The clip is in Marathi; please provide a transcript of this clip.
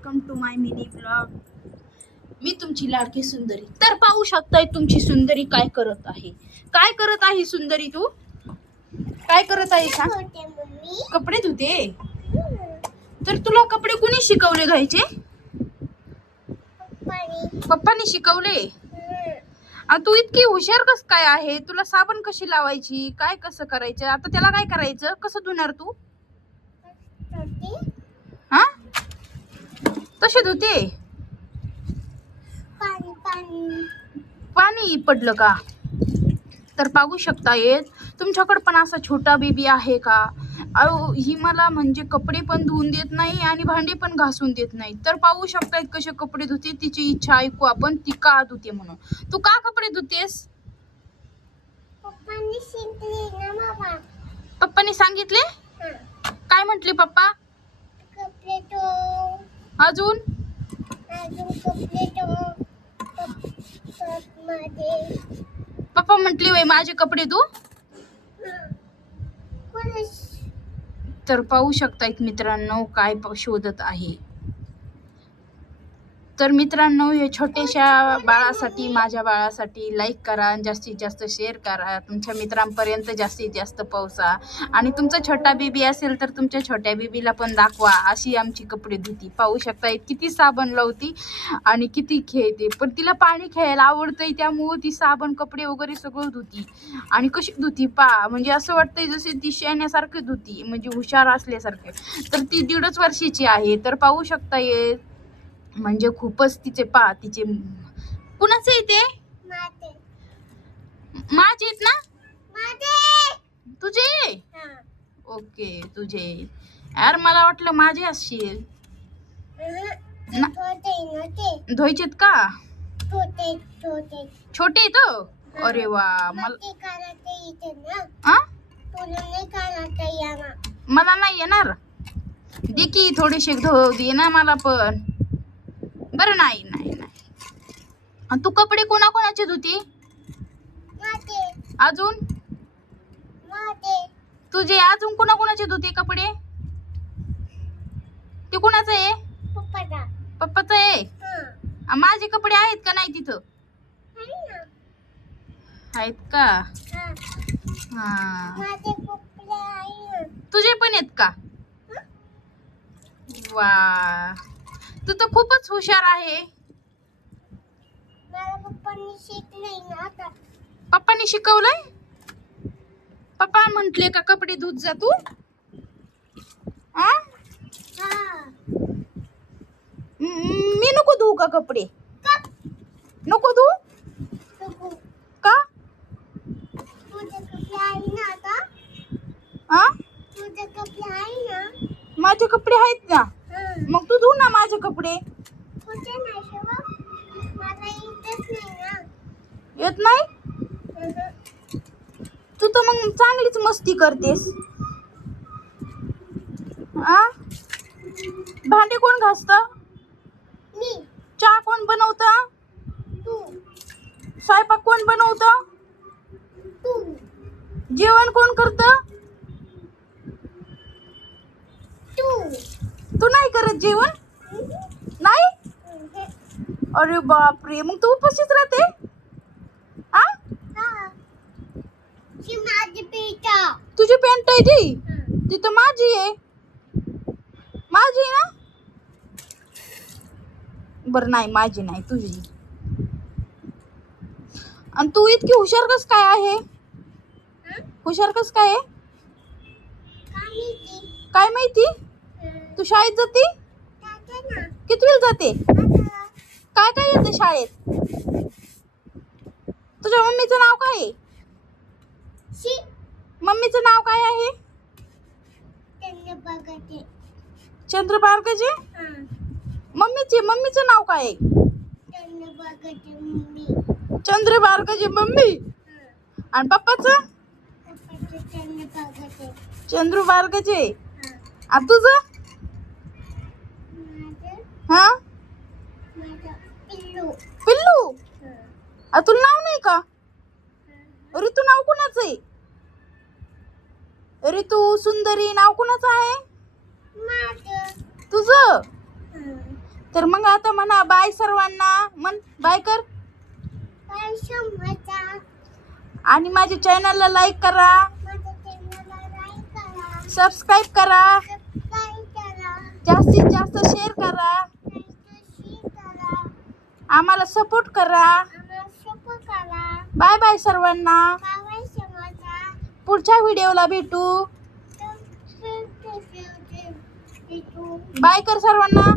Welcome to my mini blog. मी तुमची लाडकी सुंदरी. तर पाहू शकताय तुमची सुंदरी काय करत आहे. काय करत आहे सुंदरी? तू काय करत आहे का? कपडे धुते. तर तुला कपडे कुणी शिकवले घ्यायचे? पप्पानी शिकवले. तू इतकी हुशार कस काय आहे? तुला साबण कशी लावायची, काय कसं करायचं? आता त्याला काय करायचं? कसं धुणार तू? हा तसे धुते. पाणी पडलं का? तर पाहू शकता येत तुमच्याकडे पण असा छोटा बेबी आहे का? ही मला म्हणजे कपडे पण धुवून देत नाही आणि भांडे पण घासून देत नाही. तर पाहू शकतायत कसे कपडे धुते. तिची इच्छा ऐकू आपण, ती का धुते म्हणून. तू का कपडे धुतेस? पप्पानी सांगितले. काय म्हटले पप्पा? अजून पप्पा म्हटले वय माझे कपडे धु. तर पाहू शकतायत मित्रांनो काय शोधत आहे. तर मित्रांनो हे छोट्याशा बाळासाठी, माझ्या बाळासाठी लाईक करा, जास्तीत जास्त शेअर करा, तुमच्या मित्रांपर्यंत जास्तीत जास्त पोहोचा. आणि तुमचा छोटा बेबी असेल तर तुमच्या छोट्या बेबीला पण दाखवा. अशी आमची कपडे धुती. पाहू शकताय किती साबण लावती आणि किती खेळते. पण तिला पाणी खेळायला आवडतंय, त्यामुळे ती साबण कपडे वगैरे सगळं धुती. आणि कशी धुती म्हणजे असं वाटतंय जसे ती शेण्यासारखी धुती, म्हणजे हुशार असल्यासारखे. तर ती 1.5 वर्षाची आहे. तर पाहू शकताय म्हणजे खूपच तिचे तिचे कुणाचे येते? माझे आहेत ना? तुझे? ओके तुझे. यार मला वाटलं माझे असशील. धुवायचेत का? छोटे तो. अरे वा. मला नाही येणार. दे की थोडेसे धुव दे ना मला पण. बरं नाही नाही नाही. तू कपडे कोणाकोणाचे धुती? अजून तुझे अजून कोणाकोणाचे धुते कपडे? ते कोणाचं आहे? पप्पाचं आहे. माझे कपडे आहेत का नाही तिथं? आहेत का? हा तुझे पण आहेत का? वा तू तर खूपच हुशार आहे. पप्पानी शिकवलंय. पप्पा म्हंटले का कपडे धुत जा तू? मी नको धुऊ का कपडे? नको धुऊ का? माझे कपडे आहेत ना. मग तू धु ना माझे कपडे. येत नाही. तू तर मग चांगलीच मस्ती करतेस. भांडे कोण घासत? चहा कोण बनवत? स्वयंपाक कोण बनवत? जेवण कोण करत? तू नाही करत जेवण? नाही. अरे बापरे. मग तू उपाशीच राहते? तुझी पॅन्ट आहे ती? ती तर माझी आहे. माझी ना? बरं नाही माझी नाही, तुझी. आणि तू इतकी हुशार कस काय आहे? हुशार कस काय आहे? काय माहिती? तू शाळेत जाते? कितवीला जाते? काय काय येते शाळेत? तुझ्या मम्मीचं नाव काय आहे? मम्मीचं नाव काय आहे? चंद्रभार्गजे. मम्मीचं नाव काय आहे? चंद्रभार्गजे मम्मी. आणि पप्पाचं? चंद्रभार्गजे. आणि तुझं? हा पिल्लू. तुला नाव नाही का? ऋतू नाव कुणाचं आहे? ऋतू सुंदरी नाव कुणाचं आहे? तुझं. तर मग आता म्हणा बाय सर्वांना, म्हण बाय कर. आणि माझ्या चॅनलला लाईक करा, सबस्क्राईब करा, जास्तीत जास्त शेअर करा, आम्हाला सपोर्ट करा. बाय बाय सर्वांना. पुढच्या व्हिडिओला भेटू. बाय कर सर्वांना.